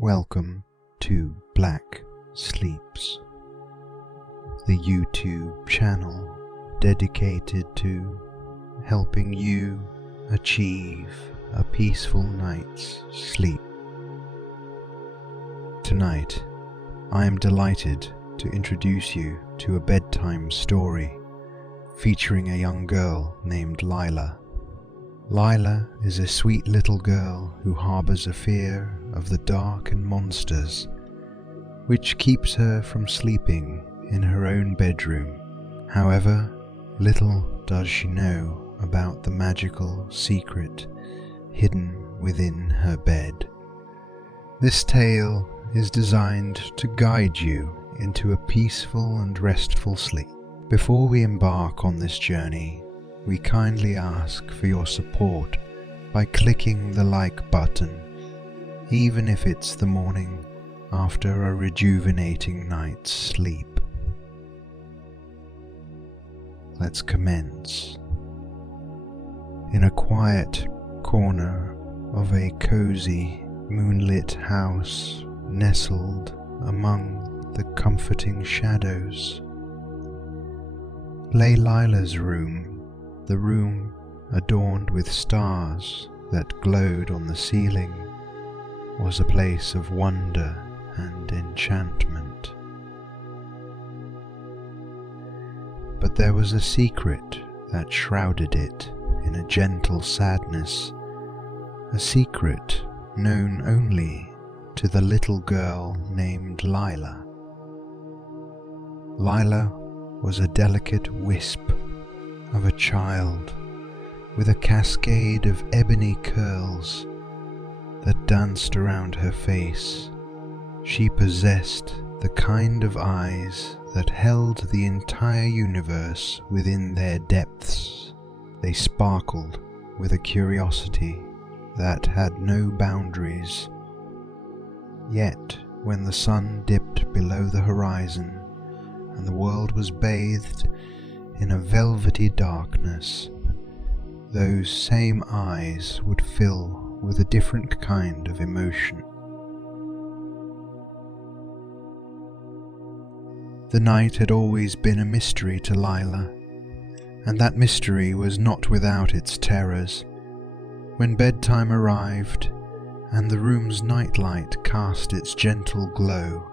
Welcome to Black Sleeps, the YouTube channel dedicated to helping you achieve a peaceful night's sleep. Tonight, I am delighted to introduce you to a bedtime story featuring a young girl named Lyla. Lyla is a sweet little girl who harbors a fear of the dark and monsters, which keeps her from sleeping in her own bedroom. However, little does she know about the magical secret hidden within her bed. This tale is designed to guide you into a peaceful and restful sleep. Before we embark on this journey, we kindly ask for your support by clicking the like button, even if it's the morning after a rejuvenating night's sleep. Let's commence. In a quiet corner of a cozy, moonlit house nestled among the comforting shadows lay Lyla's room. The room, adorned with stars that glowed on the ceiling, was a place of wonder and enchantment. But there was a secret that shrouded it in a gentle sadness, a secret known only to the little girl named Lyla. Lyla was a delicate wisp of a child with a cascade of ebony curls that danced around her face. She possessed the kind of eyes that held the entire universe within their depths. They sparkled with a curiosity that had no boundaries. Yet, when the sun dipped below the horizon and the world was bathed in a velvety darkness, those same eyes would fill with a different kind of emotion. The night had always been a mystery to Lyla, and that mystery was not without its terrors. When bedtime arrived and the room's nightlight cast its gentle glow,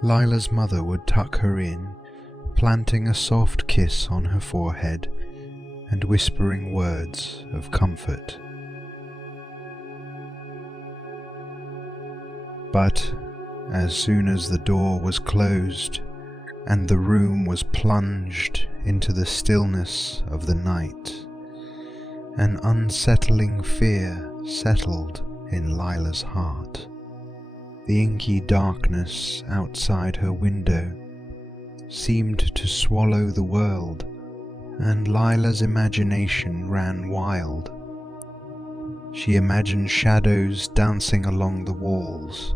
Lyla's mother would tuck her in, planting a soft kiss on her forehead and whispering words of comfort. But as soon as the door was closed and the room was plunged into the stillness of the night, an unsettling fear settled in Lyla's heart. The inky darkness outside her window seemed to swallow the world, and Lyla's imagination ran wild. She imagined shadows dancing along the walls,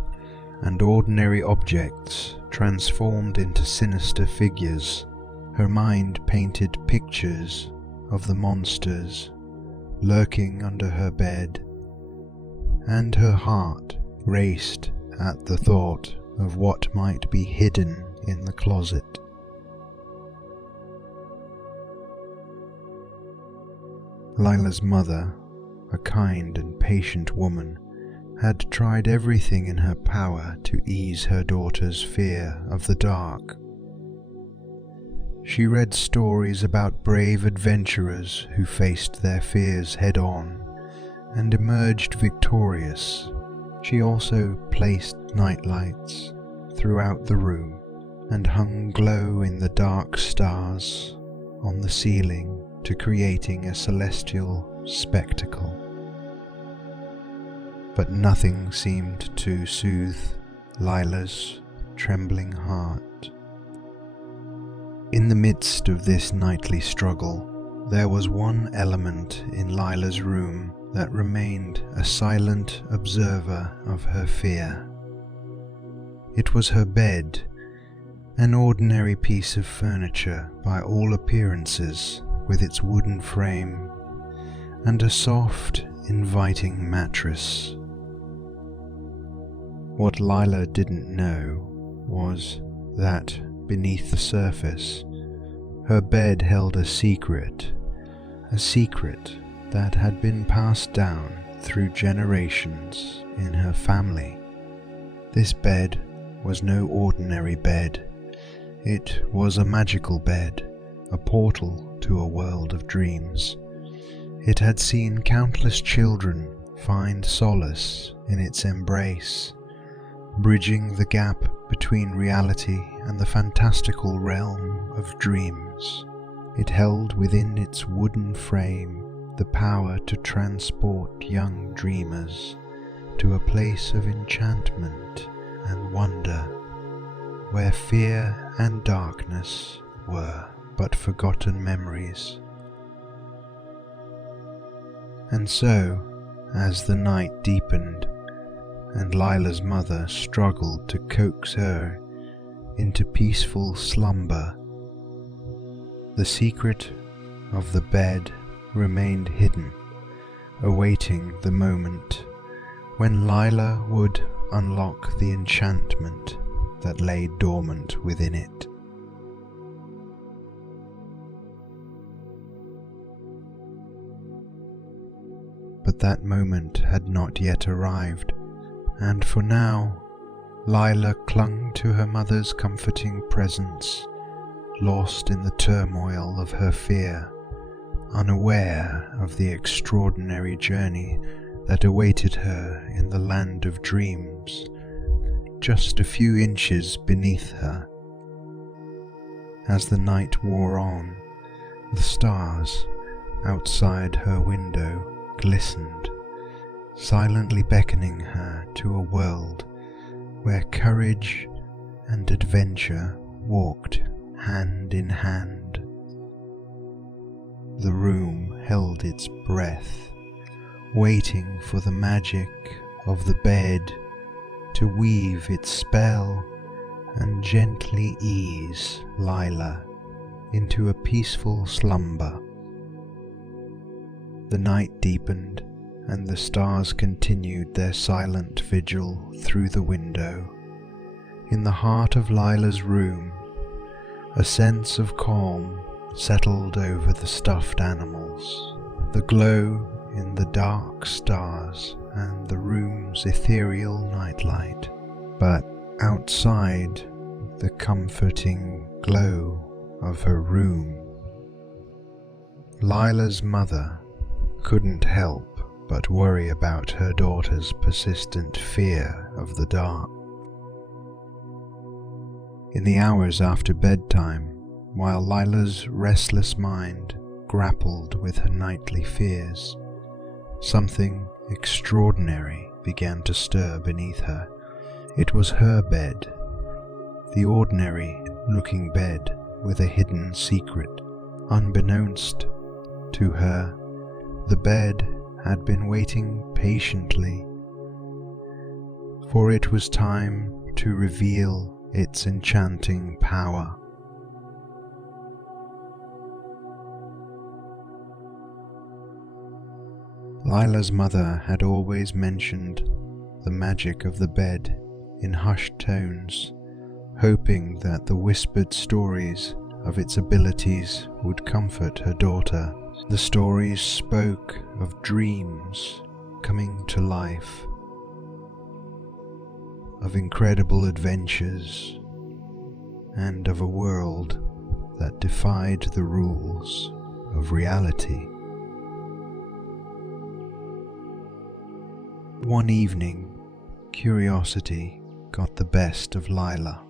and ordinary objects transformed into sinister figures. Her mind painted pictures of the monsters lurking under her bed, and her heart raced at the thought of what might be hidden in the closet. Lyla's mother, a kind and patient woman, had tried everything in her power to ease her daughter's fear of the dark. She read stories about brave adventurers who faced their fears head-on and emerged victorious. She also placed nightlights throughout the room and hung glow-in-the-dark stars on the ceiling to creating a celestial spectacle. But nothing seemed to soothe Lyla's trembling heart. In the midst of this nightly struggle, there was one element in Lyla's room that remained a silent observer of her fear. It was her bed, an ordinary piece of furniture by all appearances, with its wooden frame and a soft, inviting mattress. What Lyla didn't know was that beneath the surface, her bed held a secret that had been passed down through generations in her family. This bed was no ordinary bed. It was a magical bed, a portal to a world of dreams. It had seen countless children find solace in its embrace, bridging the gap between reality and the fantastical realm of dreams. It held within its wooden frame the power to transport young dreamers to a place of enchantment and wonder, where fear and darkness were but forgotten memories. And so, as the night deepened, and Lyla's mother struggled to coax her into peaceful slumber, the secret of the bed remained hidden, awaiting the moment when Lyla would unlock the enchantment that lay dormant within it. But that moment had not yet arrived, and for now, Lyla clung to her mother's comforting presence, lost in the turmoil of her fear, unaware of the extraordinary journey that awaited her in the land of dreams, just a few inches beneath her. As the night wore on, the stars outside her window glistened, silently beckoning her to a world where courage and adventure walked hand in hand. The room held its breath, waiting for the magic of the bed to weave its spell and gently ease Lyla into a peaceful slumber. The night deepened, and the stars continued their silent vigil through the window. In the heart of Lyla's room, a sense of calm settled over the stuffed animals, the glow in the dark stars and the room's ethereal nightlight. But outside the comforting glow of her room, Lyla's mother couldn't help but worry about her daughter's persistent fear of the dark. In the hours after bedtime, while Lyla's restless mind grappled with her nightly fears, something extraordinary began to stir beneath her. It was her bed, the ordinary-looking bed with a hidden secret. Unbeknownst to her, the bed had been waiting patiently, for it was time to reveal its enchanting power. Lyla's mother had always mentioned the magic of the bed in hushed tones, hoping that the whispered stories of its abilities would comfort her daughter. The stories spoke of dreams coming to life, of incredible adventures, and of a world that defied the rules of reality. One evening, curiosity got the best of Lyla.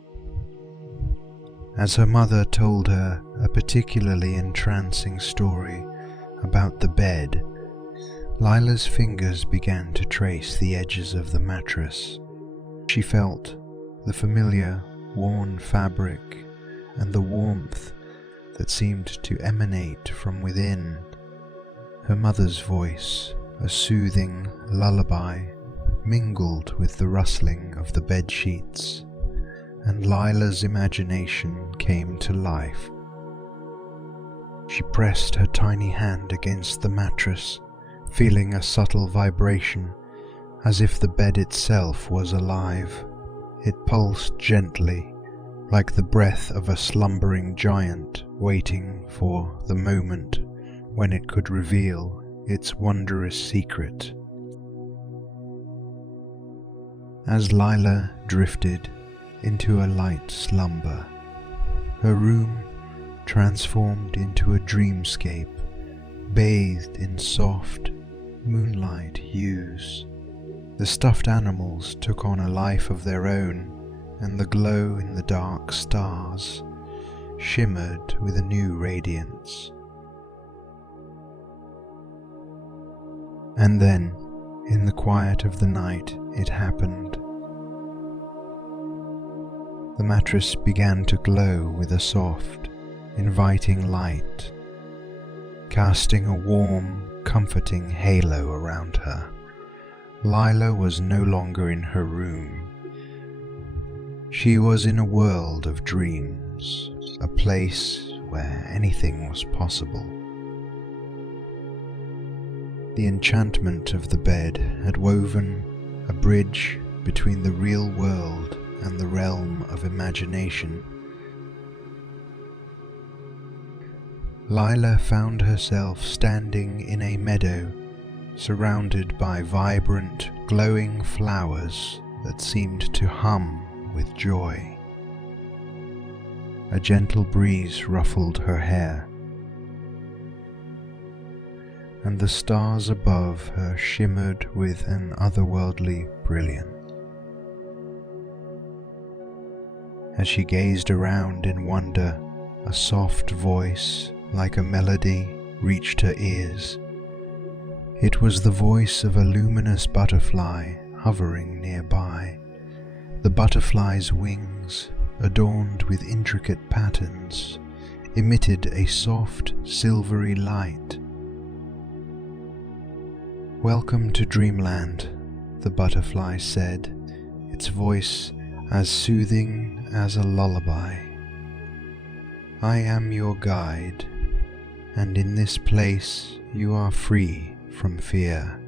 As her mother told her a particularly entrancing story about the bed, Lyla's fingers began to trace the edges of the mattress. She felt the familiar, worn fabric and the warmth that seemed to emanate from within. Her mother's voice, a soothing lullaby, mingled with the rustling of the bed sheets, and Lyla's imagination came to life. She pressed her tiny hand against the mattress, feeling a subtle vibration as if the bed itself was alive. It pulsed gently, like the breath of a slumbering giant waiting for the moment when it could reveal its wondrous secret. As Lyla drifted into a light slumber, her room transformed into a dreamscape bathed in soft moonlight hues. The stuffed animals took on a life of their own, and the glow in the dark stars shimmered with a new radiance. And then, in the quiet of the night, it happened. The mattress began to glow with a soft, inviting light, casting a warm, comforting halo around her. Lyla was no longer in her room. She was in a world of dreams, a place where anything was possible. The enchantment of the bed had woven a bridge between the real world and the realm of imagination. Lyla found herself standing in a meadow, surrounded by vibrant, glowing flowers that seemed to hum with joy. A gentle breeze ruffled her hair, and the stars above her shimmered with an otherworldly brilliance. As she gazed around in wonder, a soft voice, like a melody, reached her ears. It was the voice of a luminous butterfly hovering nearby. The butterfly's wings, adorned with intricate patterns, emitted a soft, silvery light. "Welcome to Dreamland," the butterfly said, its voice as soothing as a lullaby. "I am your guide, and in this place you are free from fear."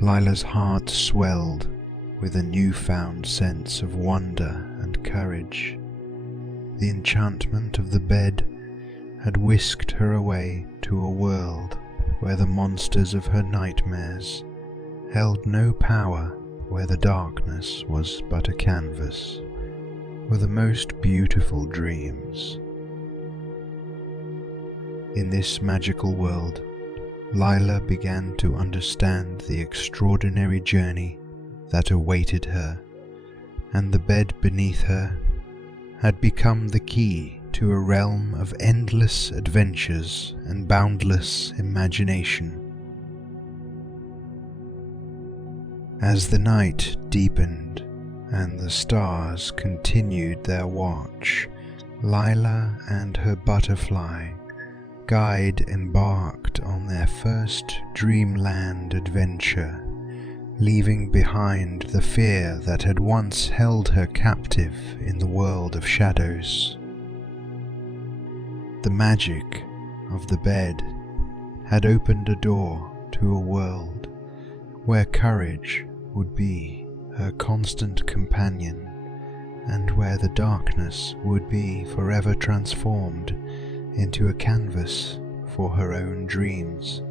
Lyla's heart swelled with a newfound sense of wonder and courage. The enchantment of the bed had whisked her away to a world where the monsters of her nightmares held no power, where the darkness was but a canvas for the most beautiful dreams. In this magical world, Lyla began to understand the extraordinary journey that awaited her, and the bed beneath her had become the key to a realm of endless adventures and boundless imagination. As the night deepened and the stars continued their watch, Lyla and her butterfly guide embarked on their first Dreamland adventure, leaving behind the fear that had once held her captive in the world of shadows. The magic of the bed had opened a door to a world where courage would be her constant companion, and where the darkness would be forever transformed into a canvas for her own dreams.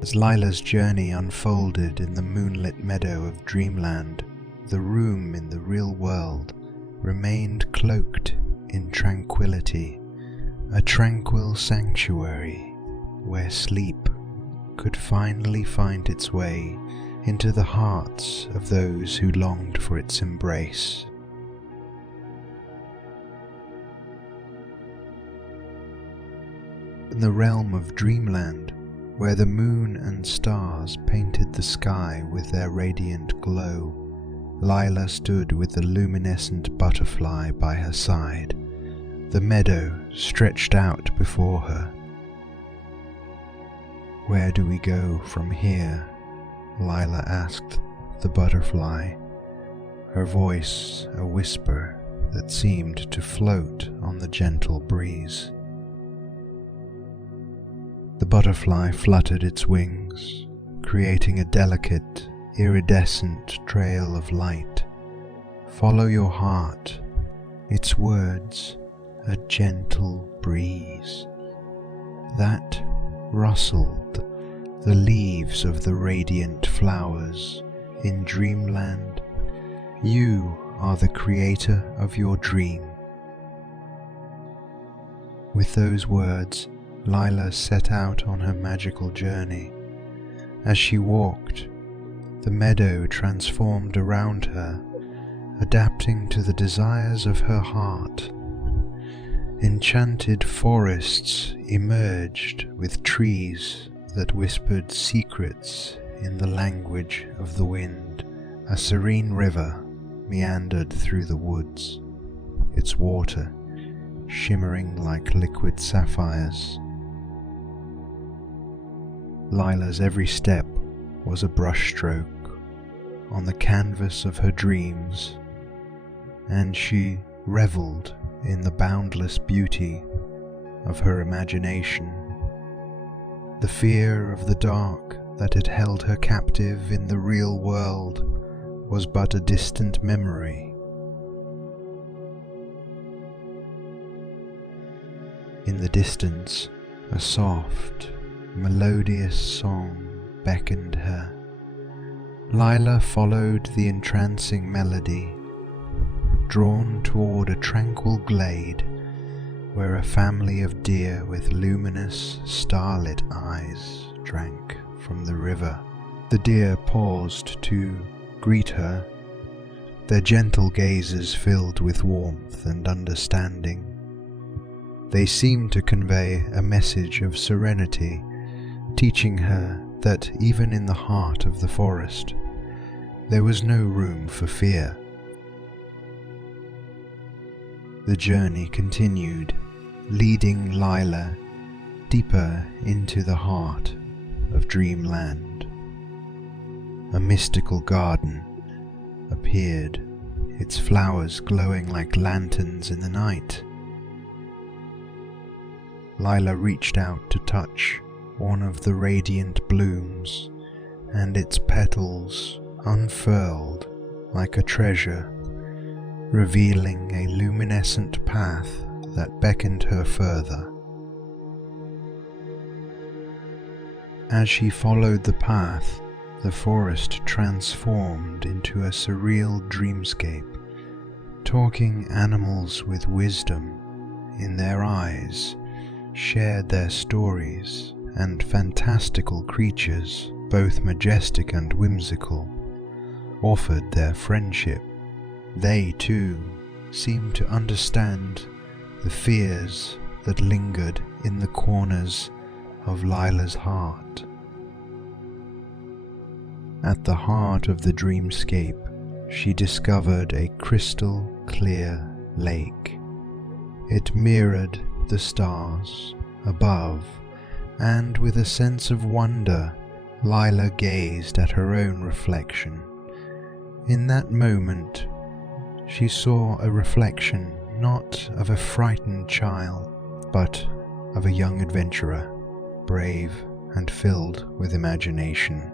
As Lyla's journey unfolded in the moonlit meadow of Dreamland, the room in the real world remained cloaked in tranquility, a tranquil sanctuary where sleep could finally find its way into the hearts of those who longed for its embrace. In the realm of Dreamland, where the moon and stars painted the sky with their radiant glow, Lyla stood with the luminescent butterfly by her side. The meadow stretched out before her. "Where do we go from here?" Lyla asked the butterfly, her voice a whisper that seemed to float on the gentle breeze. The butterfly fluttered its wings, creating a delicate, iridescent trail of light. Follow your heart, its words a gentle breeze that rustled the leaves of the radiant flowers in Dreamland. You are the creator of your dream. With those words, Lyla set out on her magical journey. As she walked, the meadow transformed around her, adapting to the desires of her heart. Enchanted forests emerged with trees that whispered secrets in the language of the wind. A serene river meandered through the woods, its water shimmering like liquid sapphires. Lila's every step was a brushstroke on the canvas of her dreams, and she revelled in the boundless beauty of her imagination. The fear of the dark that had held her captive in the real world was but a distant memory. In the distance, a soft, melodious song beckoned her. Lyla followed the entrancing melody, drawn toward a tranquil glade where a family of deer with luminous, starlit eyes drank from the river. The deer paused to greet her, their gentle gazes filled with warmth and understanding. They seemed to convey a message of serenity, teaching her that even in the heart of the forest, there was no room for fear. The journey continued, leading Lyla deeper into the heart of Dreamland. A mystical garden appeared, its flowers glowing like lanterns in the night. Lyla reached out to touch one of the radiant blooms, and its petals unfurled like a treasure, revealing a luminescent path that beckoned her further. As she followed the path, the forest transformed into a surreal dreamscape. Talking animals with wisdom in their eyes shared their stories, and fantastical creatures, both majestic and whimsical, offered their friendship. They, too, seemed to understand the fears that lingered in the corners of Lila's heart. At the heart of the dreamscape, she discovered a crystal clear lake. It mirrored the stars above, and with a sense of wonder, Lyla gazed at her own reflection. In that moment, she saw a reflection not of a frightened child, but of a young adventurer, brave and filled with imagination.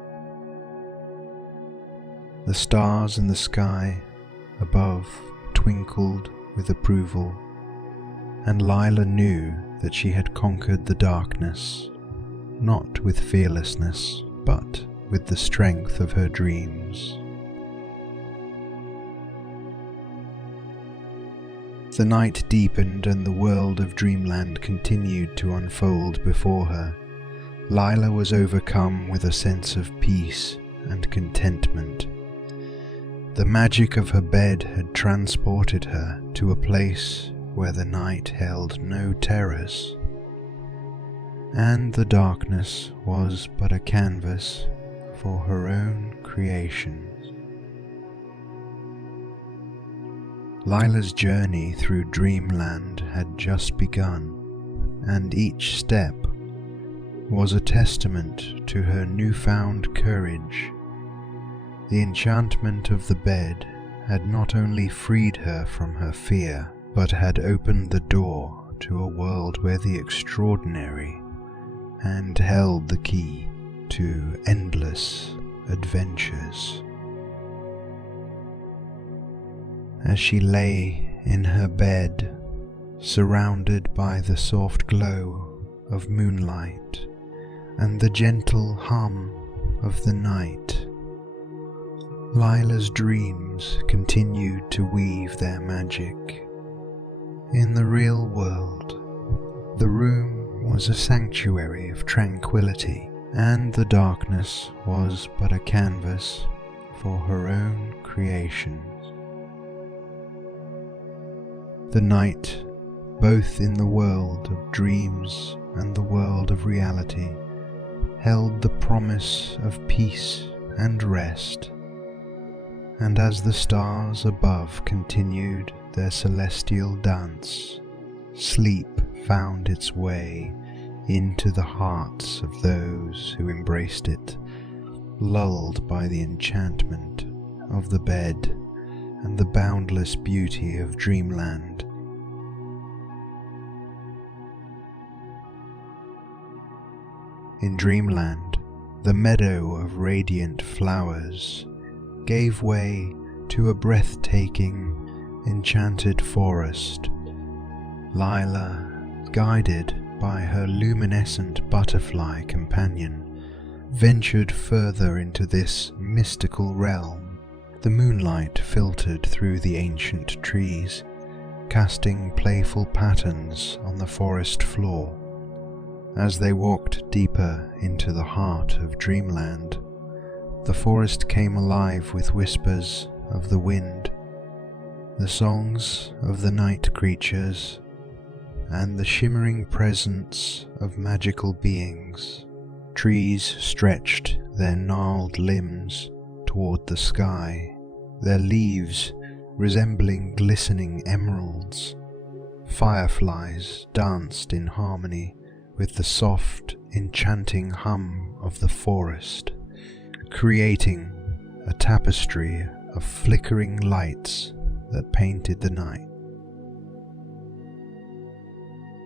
The stars in the sky above twinkled with approval, and Lyla knew that she had conquered the darkness, not with fearlessness, but with the strength of her dreams. The night deepened and the world of Dreamland continued to unfold before her. Lyla was overcome with a sense of peace and contentment. The magic of her bed had transported her to a place where the night held no terrors, and the darkness was but a canvas for her own creations. Lila's journey through Dreamland had just begun, and each step was a testament to her newfound courage. The enchantment of the bed had not only freed her from her fear, but had opened the door to a world where the extraordinary and held the key to endless adventures. As she lay in her bed, surrounded by the soft glow of moonlight and the gentle hum of the night, Lyla's dreams continued to weave their magic. In the real world, the room was a sanctuary of tranquility, and the darkness was but a canvas for her own creations. The night, both in the world of dreams and the world of reality, held the promise of peace and rest, and as the stars above continued their celestial dance, sleep found its way into the hearts of those who embraced it, lulled by the enchantment of the bed and the boundless beauty of Dreamland. In Dreamland, the meadow of radiant flowers gave way to a breathtaking, enchanted forest. Lyla, guided by her luminescent butterfly companion, ventured further into this mystical realm. The moonlight filtered through the ancient trees, casting playful patterns on the forest floor. As they walked deeper into the heart of Dreamland, the forest came alive with whispers of the wind, the songs of the night creatures, and the shimmering presence of magical beings. Trees stretched their gnarled limbs toward the sky, their leaves resembling glistening emeralds. Fireflies danced in harmony with the soft, enchanting hum of the forest, creating a tapestry of flickering lights that painted the night.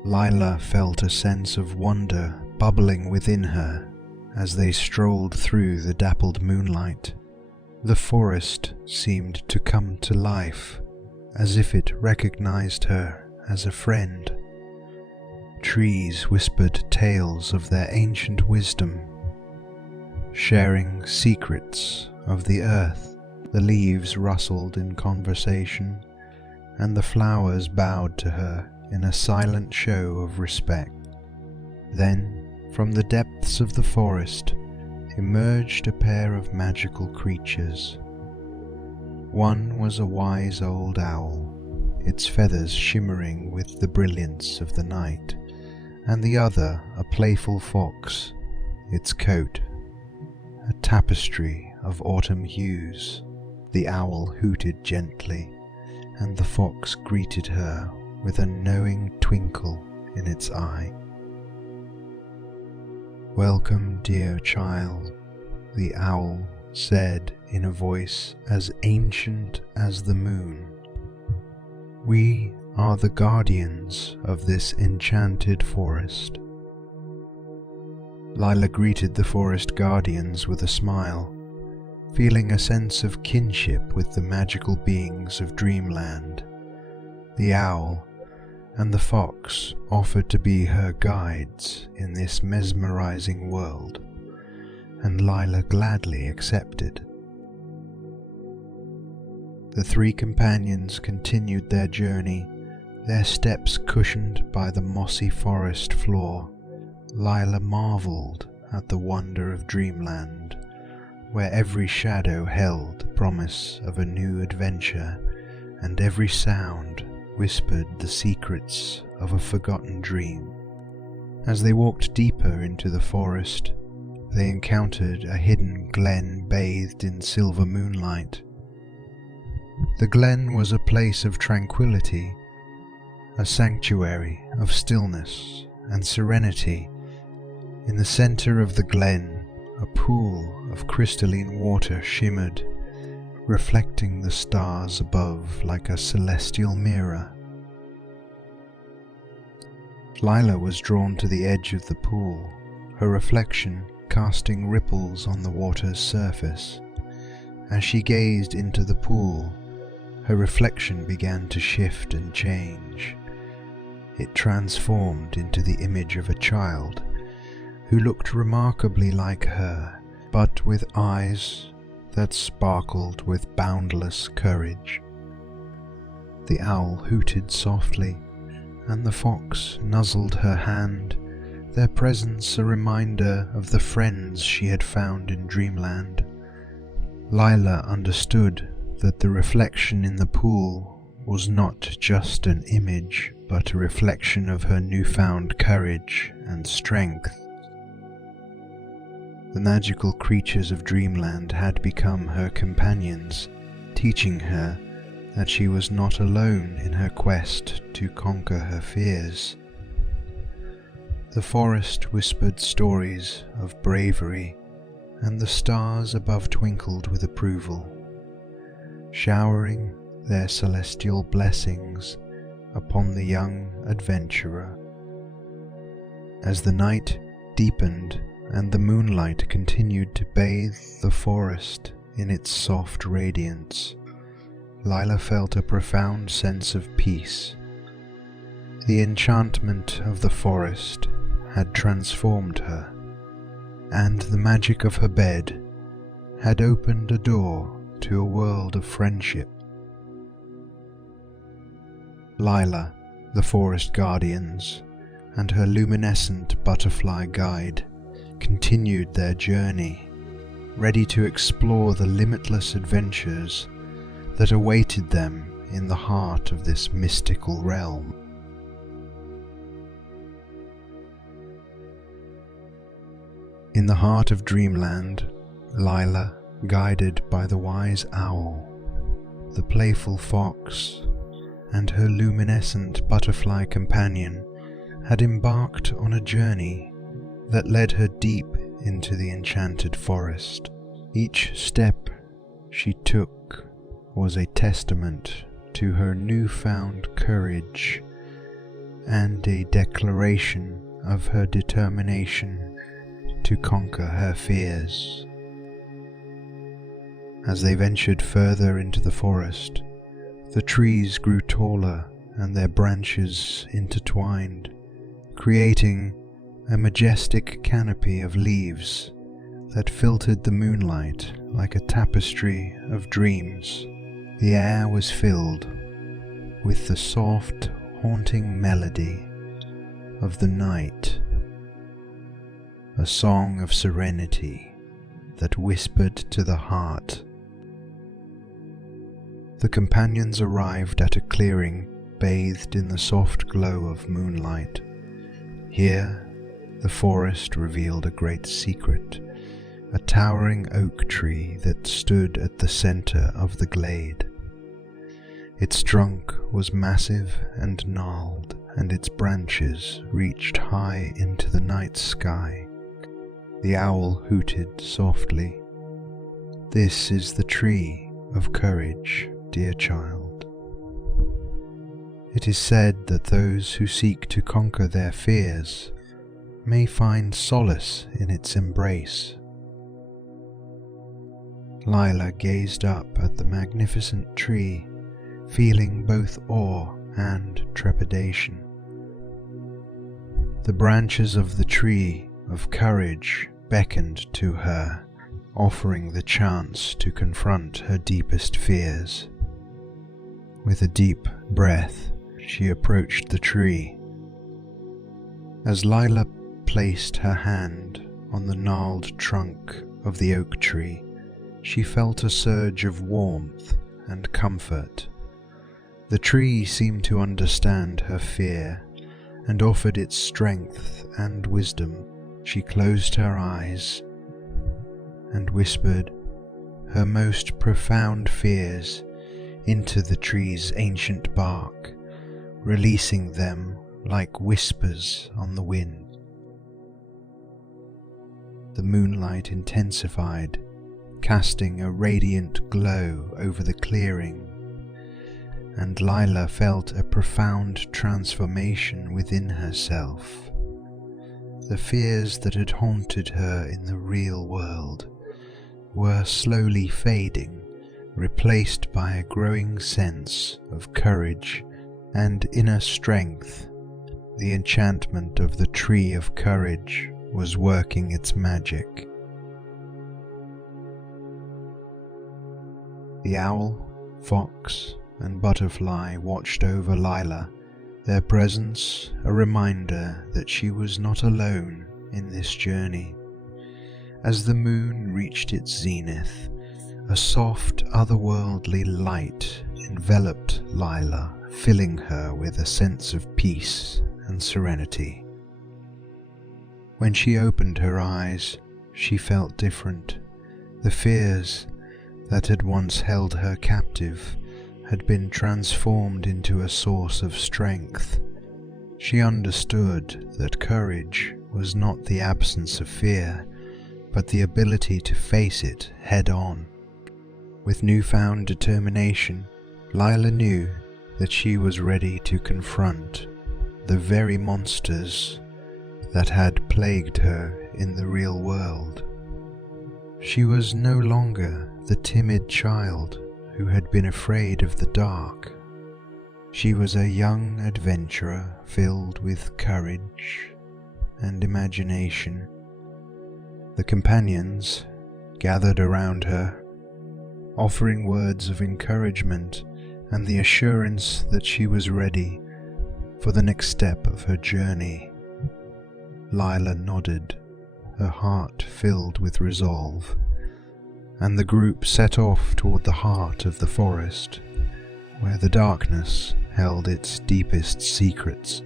Lyla felt a sense of wonder bubbling within her as they strolled through the dappled moonlight. The forest seemed to come to life, as if it recognized her as a friend. Trees whispered tales of their ancient wisdom, sharing secrets of the earth. The leaves rustled in conversation, and the flowers bowed to her in a silent show of respect. Then, from the depths of the forest, emerged a pair of magical creatures. One was a wise old owl, its feathers shimmering with the brilliance of the night, and the other a playful fox, its coat a tapestry of autumn hues. The owl hooted gently, and the fox greeted her with a knowing twinkle in its eye. "Welcome, dear child," the owl said in a voice as ancient as the moon. "We are the guardians of this enchanted forest." Lyla greeted the forest guardians with a smile, feeling a sense of kinship with the magical beings of Dreamland. The owl and the fox offered to be her guides in this mesmerizing world, and Lyla gladly accepted. The three companions continued their journey, their steps cushioned by the mossy forest floor. Lyla marveled at the wonder of Dreamland, where every shadow held the promise of a new adventure, and every sound whispered the secrets of a forgotten dream. As they walked deeper into the forest, they encountered a hidden glen bathed in silver moonlight. The glen was a place of tranquility, a sanctuary of stillness and serenity. In the center of the glen, a pool of crystalline water shimmered, reflecting the stars above like a celestial mirror. Lyla was drawn to the edge of the pool, her reflection casting ripples on the water's surface. As she gazed into the pool, her reflection began to shift and change. It transformed into the image of a child who looked remarkably like her, but with eyes that sparkled with boundless courage. The owl hooted softly, and the fox nuzzled her hand, their presence a reminder of the friends she had found in Dreamland. Lyla understood that the reflection in the pool was not just an image, but a reflection of her newfound courage and strength. The magical creatures of Dreamland had become her companions, teaching her that she was not alone in her quest to conquer her fears. The forest whispered stories of bravery, and the stars above twinkled with approval, showering their celestial blessings upon the young adventurer. As the night deepened and the moonlight continued to bathe the forest in its soft radiance, Lyla felt a profound sense of peace. The enchantment of the forest had transformed her, and the magic of her bed had opened a door to a world of friendship. Lyla, the forest guardians, and her luminescent butterfly guide continued their journey, ready to explore the limitless adventures that awaited them in the heart of this mystical realm. In the heart of Dreamland, Lyla, guided by the wise owl, the playful fox, and her luminescent butterfly companion, had embarked on a journey that led her deep into the enchanted forest. Each step she took was a testament to her newfound courage and a declaration of her determination to conquer her fears. As they ventured further into the forest, the trees grew taller and their branches intertwined, creating a majestic canopy of leaves that filtered the moonlight like a tapestry of dreams. The air was filled with the soft, haunting melody of the night, a song of serenity that whispered to the heart. The companions arrived at a clearing bathed in the soft glow of moonlight. Here, the forest revealed a great secret, a towering oak tree that stood at the center of the glade. Its trunk was massive and gnarled, and its branches reached high into the night sky. The owl hooted softly. "This is the tree of courage, dear child. It is said that those who seek to conquer their fears may find solace in its embrace." Lyla gazed up at the magnificent tree, feeling both awe and trepidation. The branches of the tree of courage beckoned to her, offering the chance to confront her deepest fears. With a deep breath, she approached the tree. As Lyla placed her hand on the gnarled trunk of the oak tree, she felt a surge of warmth and comfort. The tree seemed to understand her fear and offered its strength and wisdom. She closed her eyes and whispered her most profound fears into the tree's ancient bark, releasing them like whispers on the wind. The moonlight intensified, casting a radiant glow over the clearing, and Lyla felt a profound transformation within herself. the fears that had haunted her in the real world were slowly fading, replaced by a growing sense of courage and inner strength. The enchantment of the tree of courage was working its magic. The owl, fox, and butterfly watched over Lyla, their presence a reminder that she was not alone in this journey. As the moon reached its zenith, a soft, otherworldly light enveloped Lyla, filling her with a sense of peace and serenity. When she opened her eyes, she felt different. The fears that had once held her captive had been transformed into a source of strength. She understood that courage was not the absence of fear, but the ability to face it head-on. With newfound determination, Lyla knew that she was ready to confront the very monsters that had plagued her in the real world. She was no longer the timid child who had been afraid of the dark. She was a young adventurer filled with courage and imagination. The companions gathered around her, offering words of encouragement and the assurance that she was ready for the next step of her journey. Lyla nodded, her heart filled with resolve, and the group set off toward the heart of the forest, where the darkness held its deepest secrets.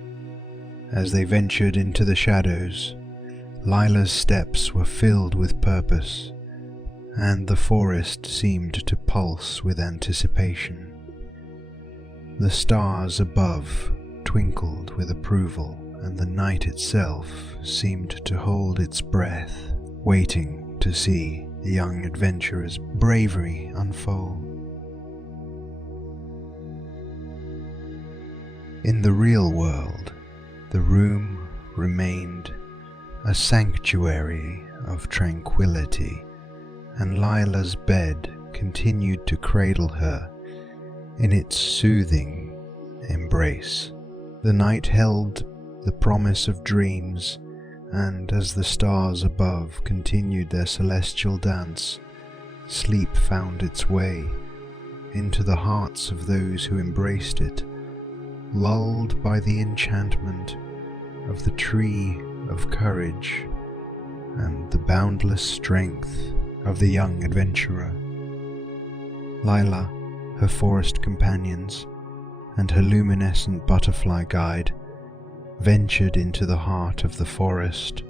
As they ventured into the shadows, Lyla's steps were filled with purpose, and the forest seemed to pulse with anticipation. The stars above twinkled with approval, and the night itself seemed to hold its breath, waiting to see the young adventurer's bravery unfold. In the real world, the room remained a sanctuary of tranquility, and Lyla's bed continued to cradle her in its soothing embrace. The night held the promise of dreams, and as the stars above continued their celestial dance, sleep found its way into the hearts of those who embraced it, lulled by the enchantment of the tree of courage and the boundless strength of the young adventurer. Lyla, her forest companions, and her luminescent butterfly guide ventured into the heart of the forest,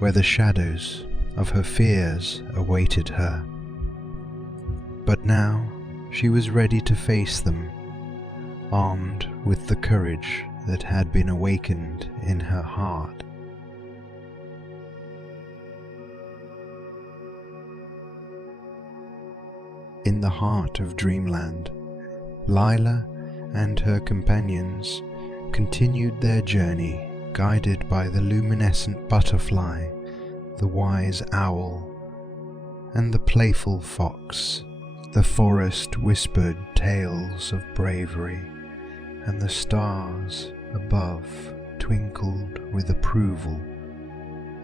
where the shadows of her fears awaited her. But now she was ready to face them, armed with the courage that had been awakened in her heart. In the heart of Dreamland, Lyla and her companions continued their journey, guided by the luminescent butterfly, the wise owl, and the playful fox. The forest whispered tales of bravery, and the stars above twinkled with approval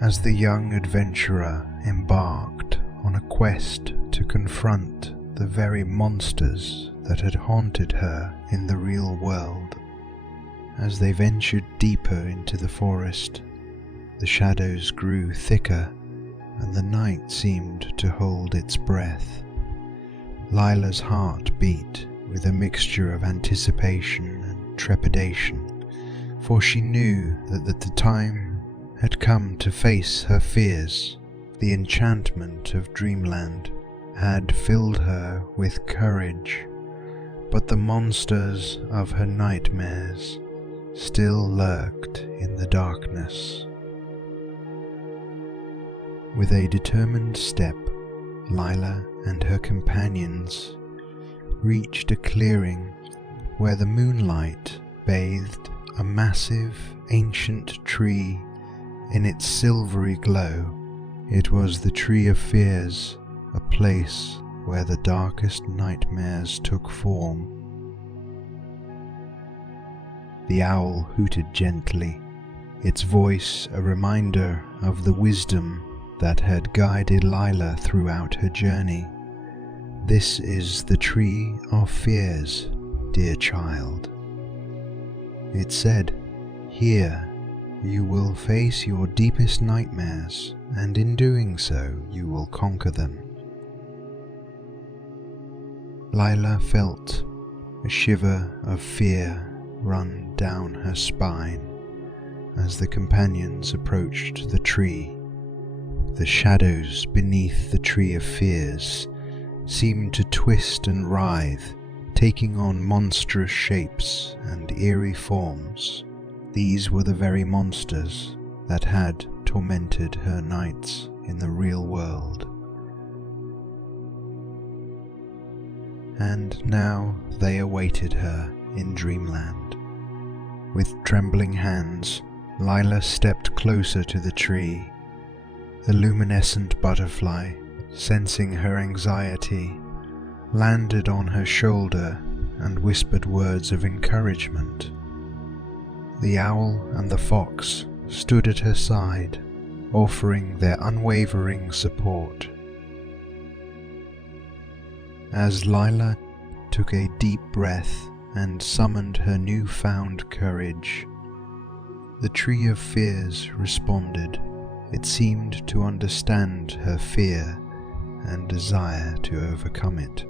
as the young adventurer embarked on a quest to confront the very monsters that had haunted her in the real world. As they ventured deeper into the forest, the shadows grew thicker, and the night seemed to hold its breath. Lyla's heart beat with a mixture of anticipation and trepidation, for she knew that the time had come to face her fears. The enchantment of Dreamland had filled her with courage, but the monsters of her nightmares still lurked in the darkness. With a determined step, Lyla and her companions reached a clearing where the moonlight bathed a massive ancient tree in its silvery glow. It was the Tree of Fears, a place where the darkest nightmares took form. The owl hooted gently, its voice a reminder of the wisdom that had guided Lyla throughout her journey. "This is the Tree of Fears, dear child," it said. "Here you will face your deepest nightmares, and in doing so you will conquer them." Lyla felt a shiver of fear run down her spine as the companions approached the tree. The shadows beneath the Tree of Fears seemed to twist and writhe, taking on monstrous shapes and eerie forms. These were the very monsters that had tormented her nights in the real world. And now they awaited her in Dreamland. With trembling hands, Lyla stepped closer to the tree. The luminescent butterfly, sensing her anxiety, landed on her shoulder and whispered words of encouragement. The owl and the fox stood at her side, offering their unwavering support. As Lyla took a deep breath and summoned her newfound courage, the Tree of Fears responded. It seemed to understand her fear and desire to overcome it.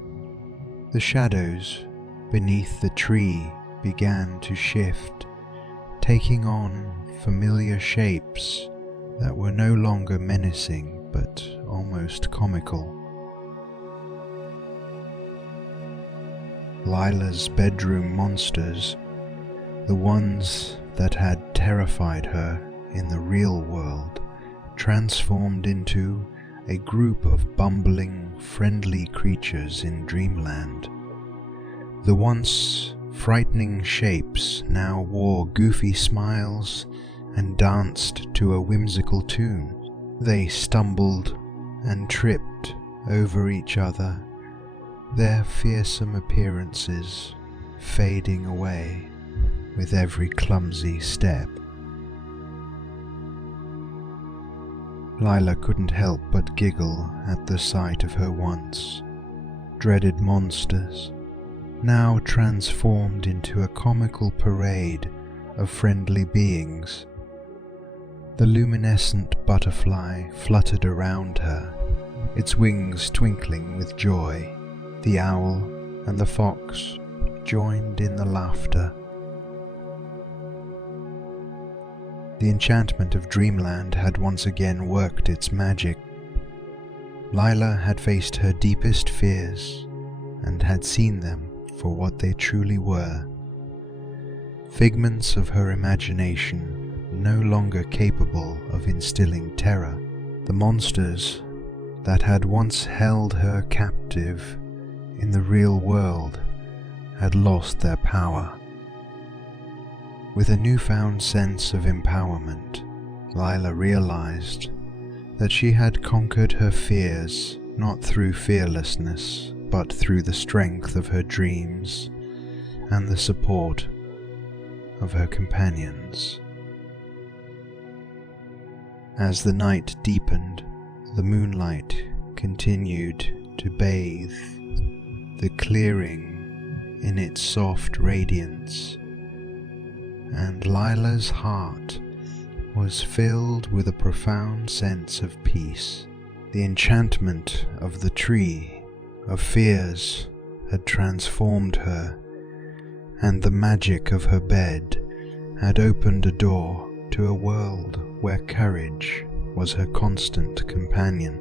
The shadows beneath the tree began to shift, taking on familiar shapes that were no longer menacing but almost comical. Lyla's bedroom monsters, the ones that had terrified her in the real world, transformed into a group of bumbling, friendly creatures in Dreamland. The once frightening shapes now wore goofy smiles and danced to a whimsical tune. They stumbled and tripped over each other, their fearsome appearances fading away with every clumsy step. Lyla couldn't help but giggle at the sight of her once dreaded monsters, now transformed into a comical parade of friendly beings. The luminescent butterfly fluttered around her, its wings twinkling with joy. The owl and the fox joined in the laughter. The enchantment of Dreamland had once again worked its magic. Lyla had faced her deepest fears and had seen them for what they truly were. Figments of her imagination, no longer capable of instilling terror. The monsters that had once held her captive in the real world had lost their power. With a newfound sense of empowerment, Lyla realized that she had conquered her fears not through fearlessness, but through the strength of her dreams and the support of her companions. As the night deepened, the moonlight continued to bathe the clearing in its soft radiance, and Lyla's heart was filled with a profound sense of peace. The enchantment of the Tree of Fears had transformed her, and the magic of her bed had opened a door to a world where courage was her constant companion.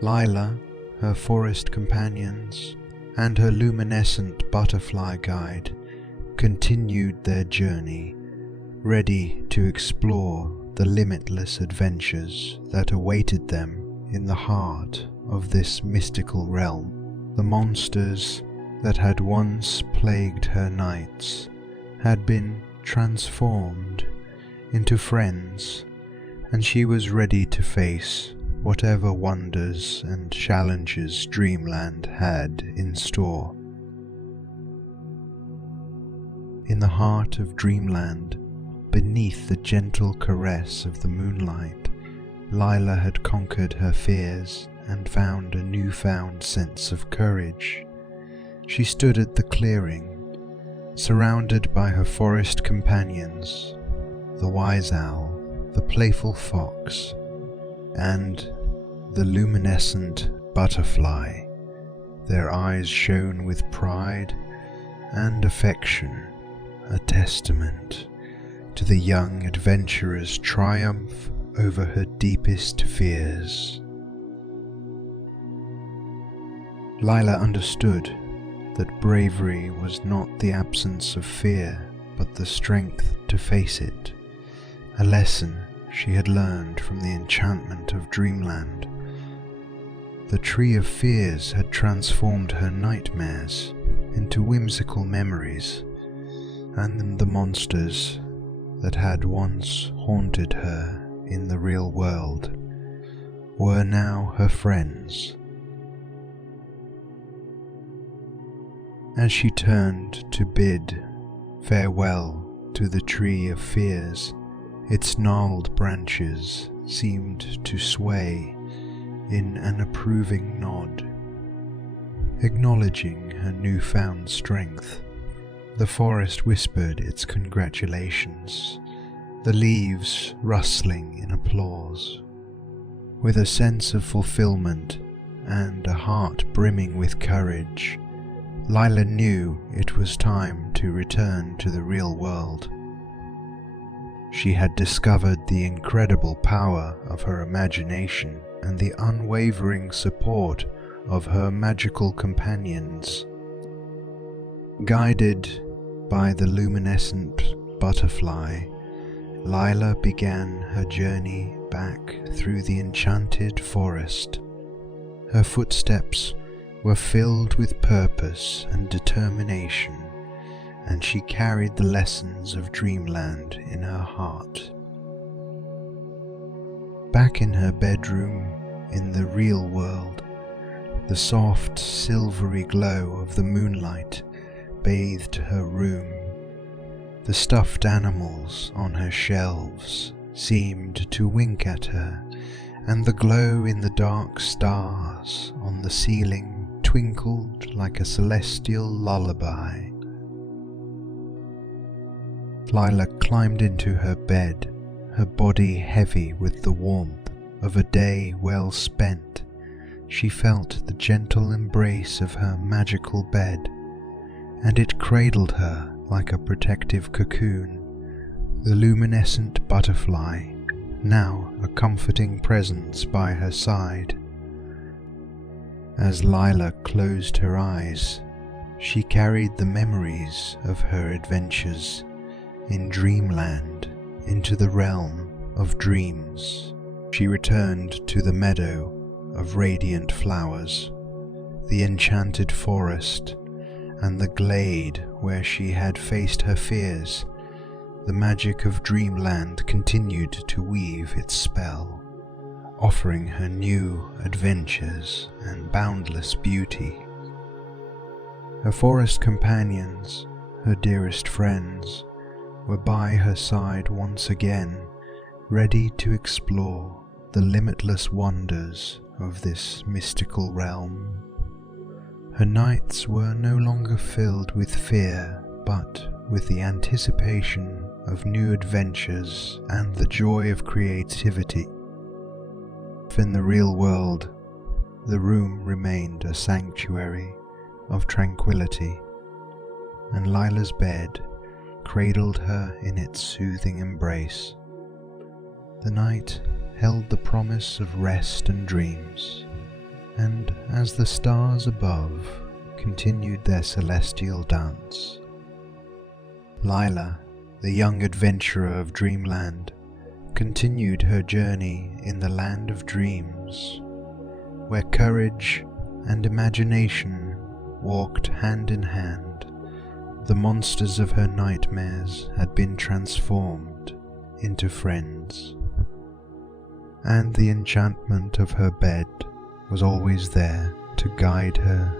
Lyla, her forest companions, and her luminescent butterfly guide continued their journey, ready to explore the limitless adventures that awaited them in the heart of this mystical realm. The monsters that had once plagued her nights had been transformed into friends, and she was ready to face whatever wonders and challenges Dreamland had in store. In the heart of Dreamland, beneath the gentle caress of the moonlight, Lyla had conquered her fears and found a newfound sense of courage. She stood at the clearing, surrounded by her forest companions, the wise owl, the playful fox, and the luminescent butterfly. Their eyes shone with pride and affection, a testament to the young adventurer's triumph over her deepest fears. Lyla understood that bravery was not the absence of fear, but the strength to face it, a lesson she had learned from the enchantment of Dreamland. The Tree of Fears had transformed her nightmares into whimsical memories, and the monsters that had once haunted her in the real world were now her friends. As she turned to bid farewell to the Tree of Fears, its gnarled branches seemed to sway in an approving nod, acknowledging her newfound strength. The forest whispered its congratulations, the leaves rustling in applause. With a sense of fulfillment and a heart brimming with courage, Lyla knew it was time to return to the real world. She had discovered the incredible power of her imagination and the unwavering support of her magical companions. Guided by the luminescent butterfly, Lyla began her journey back through the enchanted forest. Her footsteps were filled with purpose and determination, and she carried the lessons of Dreamland in her heart. Back in her bedroom in the real world, the soft silvery glow of the moonlight bathed her room. The stuffed animals on her shelves seemed to wink at her, and the glow in the dark stars on the ceiling twinkled like a celestial lullaby. Lyla climbed into her bed, her body heavy with the warmth of a day well spent. She felt the gentle embrace of her magical bed, and it cradled her like a protective cocoon. The luminescent butterfly, now a comforting presence by her side. As Lyla closed her eyes, she carried the memories of her adventures in Dreamland into the realm of dreams. She returned to the meadow of radiant flowers, the enchanted forest, and the glade where she had faced her fears. The magic of Dreamland continued to weave its spell, offering her new adventures and boundless beauty. Her forest companions, her dearest friends, were by her side once again, ready to explore the limitless wonders of this mystical realm. Her nights were no longer filled with fear, but with the anticipation of new adventures and the joy of creativity. In the real world, the room remained a sanctuary of tranquility, and Lyla's bed cradled her in its soothing embrace. The night held the promise of rest and dreams, and as the stars above continued their celestial dance, Lyla, the young adventurer of Dreamland, continued her journey in the land of dreams, where courage and imagination walked hand in hand. The monsters of her nightmares had been transformed into friends, and the enchantment of her bed was always there to guide her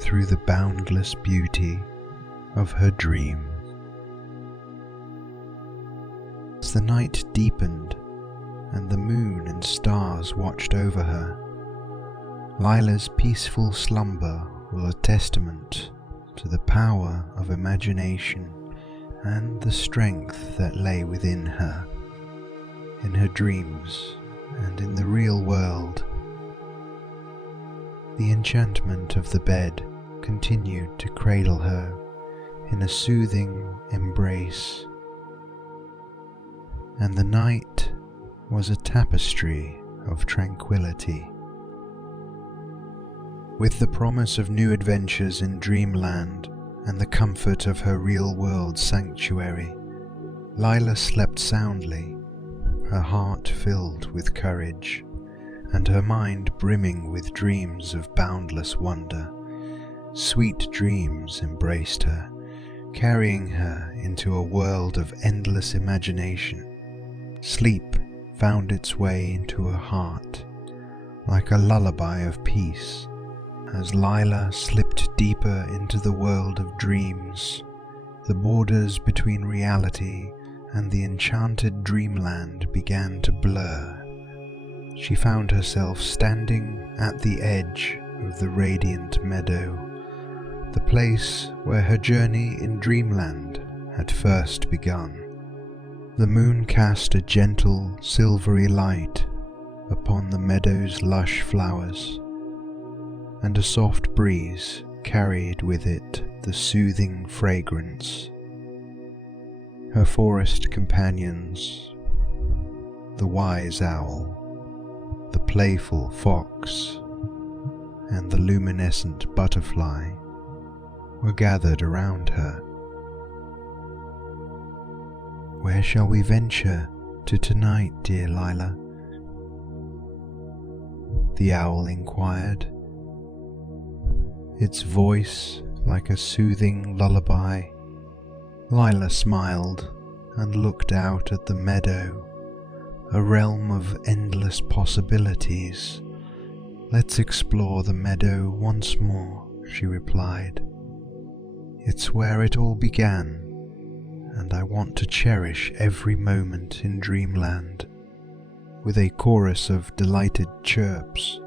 through the boundless beauty of her dream. As the night deepened and the moon and stars watched over her, Lyla's peaceful slumber was a testament to the power of imagination and the strength that lay within her, in her dreams and in the real world. The enchantment of the bed continued to cradle her in a soothing embrace, and the night was a tapestry of tranquility. With the promise of new adventures in Dreamland and the comfort of her real-world sanctuary, Lyla slept soundly, her heart filled with courage, and her mind brimming with dreams of boundless wonder. Sweet dreams embraced her, carrying her into a world of endless imagination. Sleep found its way into her heart, like a lullaby of peace. As Lyla slipped deeper into the world of dreams, the borders between reality and the enchanted Dreamland began to blur. She found herself standing at the edge of the radiant meadow, the place where her journey in Dreamland had first begun. The moon cast a gentle, silvery light upon the meadow's lush flowers, and a soft breeze carried with it the soothing fragrance. Her forest companions, the wise owl, the playful fox, and the luminescent butterfly, were gathered around her. "Where shall we venture to tonight, dear Lyla?" the owl inquired, its voice like a soothing lullaby. Lyla smiled and looked out at the meadow, a realm of endless possibilities. "Let's explore the meadow once more," she replied. "It's where it all began, and I want to cherish every moment in Dreamland." With a chorus of delighted chirps,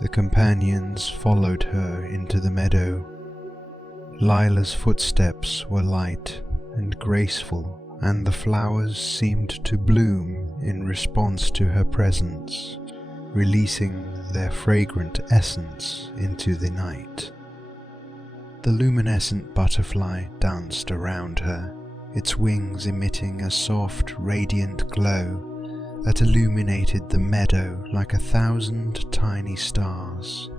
the companions followed her into the meadow. Lyla's footsteps were light and graceful, and the flowers seemed to bloom in response to her presence, releasing their fragrant essence into the night. The luminescent butterfly danced around her, its wings emitting a soft, radiant glow that illuminated the meadow like 1,000 tiny stars.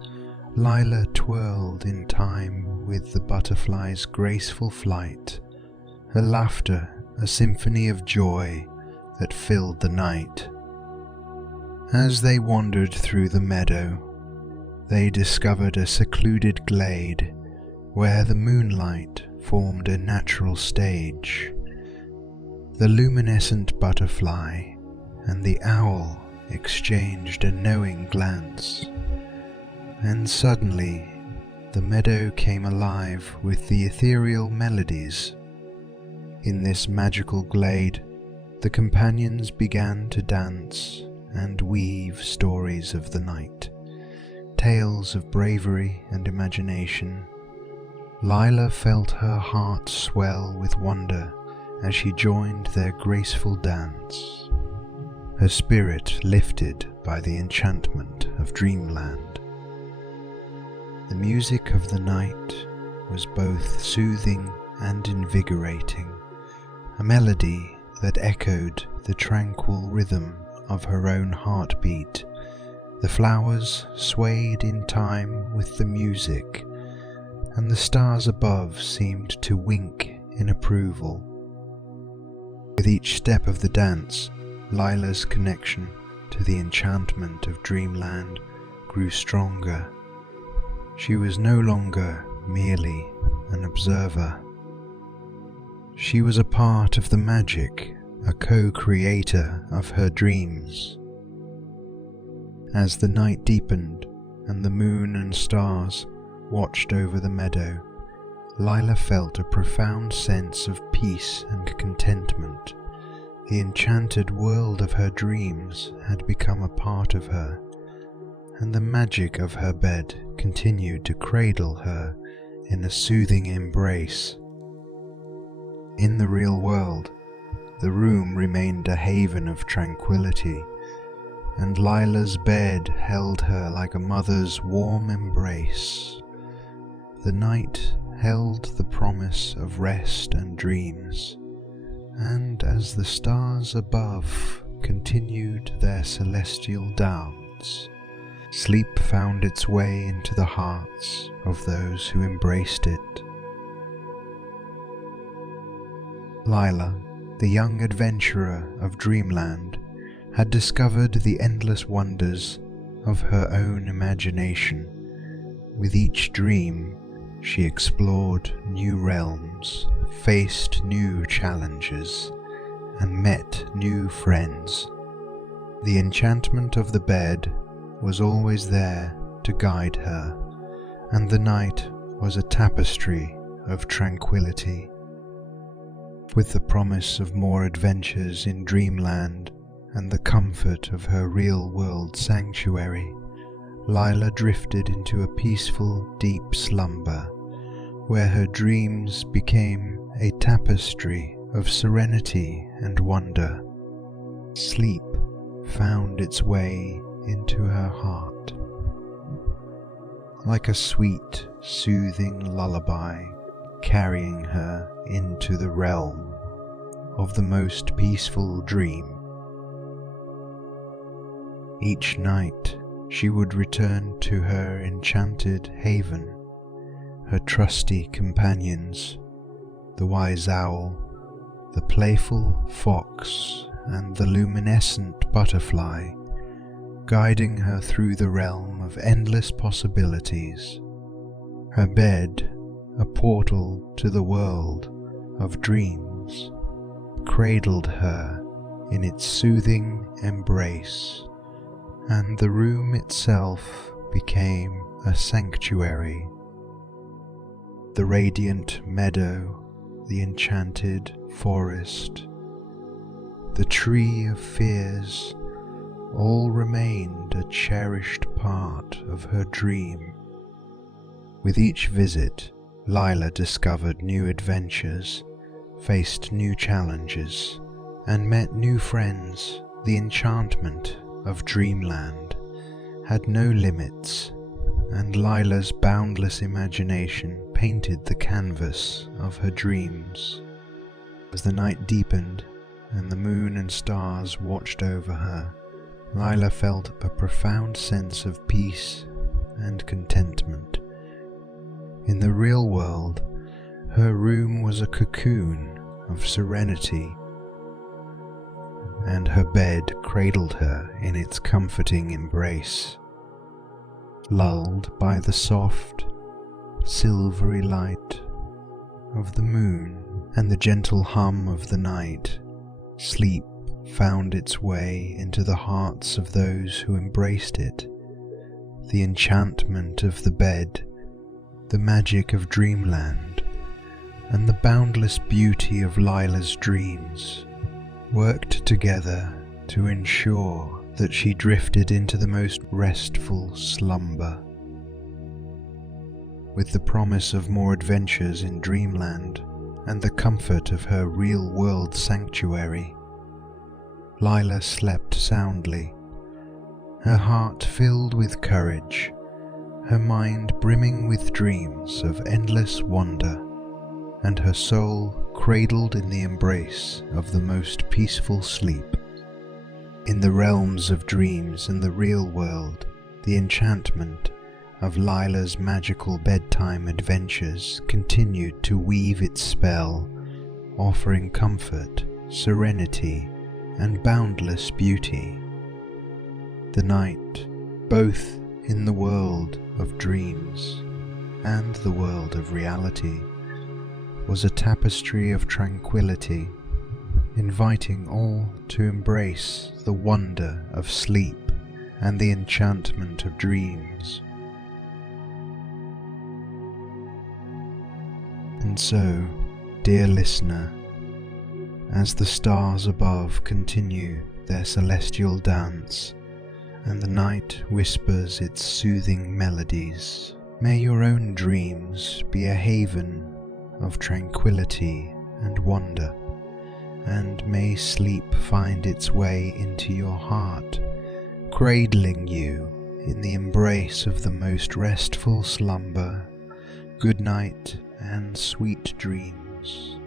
Lyla twirled in time with the butterfly's graceful flight, her laughter a symphony of joy that filled the night. As they wandered through the meadow, they discovered a secluded glade where the moonlight formed a natural stage. The luminescent butterfly and the owl exchanged a knowing glance, and suddenly the meadow came alive with the ethereal melodies. In this magical glade, the companions began to dance and weave stories of the night, tales of bravery and imagination. Lyla felt her heart swell with wonder as she joined their graceful dance, her spirit lifted by the enchantment of Dreamland. The music of the night was both soothing and invigorating, a melody that echoed the tranquil rhythm of her own heartbeat. The flowers swayed in time with the music, and the stars above seemed to wink in approval. With each step of the dance, Lyla's connection to the enchantment of Dreamland grew stronger. She was no longer merely an observer. She was a part of the magic a co-creator of her dreams. As the night deepened and the moon and stars watched over the meadow, Lyla felt a profound sense of peace and contentment. The enchanted world of her dreams had become a part of her, and the magic of her bed continued to cradle her in a soothing embrace. In the real world, the room remained a haven of tranquility, and Lyla's bed held her like a mother's warm embrace. The night held the promise of rest and dreams, and as the stars above continued their celestial dance, sleep found its way into the hearts of those who embraced it. Lyla, the young adventurer of Dreamland, had discovered the endless wonders of her own imagination. With each dream, she explored new realms, faced new challenges, and met new friends. The enchantment of the bed was always there to guide her, and the night was a tapestry of tranquility. With the promise of more adventures in Dreamland and the comfort of her real-world sanctuary, Lyla drifted into a peaceful, deep slumber, where her dreams became a tapestry of serenity and wonder. Sleep found its way into her heart. Like a sweet, soothing lullaby, carrying her into the realm of the most peaceful dream. Each night she would return to her enchanted haven, her trusty companions, the wise owl, the playful fox, and the luminescent butterfly, guiding her through the realm of endless possibilities. Her bed, a portal to the world of dreams, cradled her in its soothing embrace, and the room itself became a sanctuary. The radiant meadow, the enchanted forest, the tree of fears, all remained a cherished part of her dream. With each visit, Lyla discovered new adventures, faced new challenges, and met new friends. The enchantment of Dreamland had no limits, and Lyla's boundless imagination painted the canvas of her dreams. As the night deepened and the moon and stars watched over her, Lyla felt a profound sense of peace and contentment. In the real world, her room was a cocoon of serenity, and her bed cradled her in its comforting embrace. Lulled by the soft, silvery light of the moon and the gentle hum of the night, sleep found its way into the hearts of those who embraced it. The enchantment of the bed, the magic of Dreamland, and the boundless beauty of Lyla's dreams worked together to ensure that she drifted into the most restful slumber. With the promise of more adventures in Dreamland and the comfort of her real-world sanctuary, Lyla slept soundly, her heart filled with courage, her mind brimming with dreams of endless wonder, and her soul cradled in the embrace of the most peaceful sleep. In the realms of dreams and the real world, the enchantment of Lyla's magical bedtime adventures continued to weave its spell, offering comfort, serenity, and boundless beauty. The night, both in the world of dreams and the world of reality, was a tapestry of tranquility, inviting all to embrace the wonder of sleep and the enchantment of dreams. And so, dear listener, as the stars above continue their celestial dance, and the night whispers its soothing melodies, may your own dreams be a haven of tranquility and wonder, and may sleep find its way into your heart, cradling you in the embrace of the most restful slumber. Good night and sweet dreams.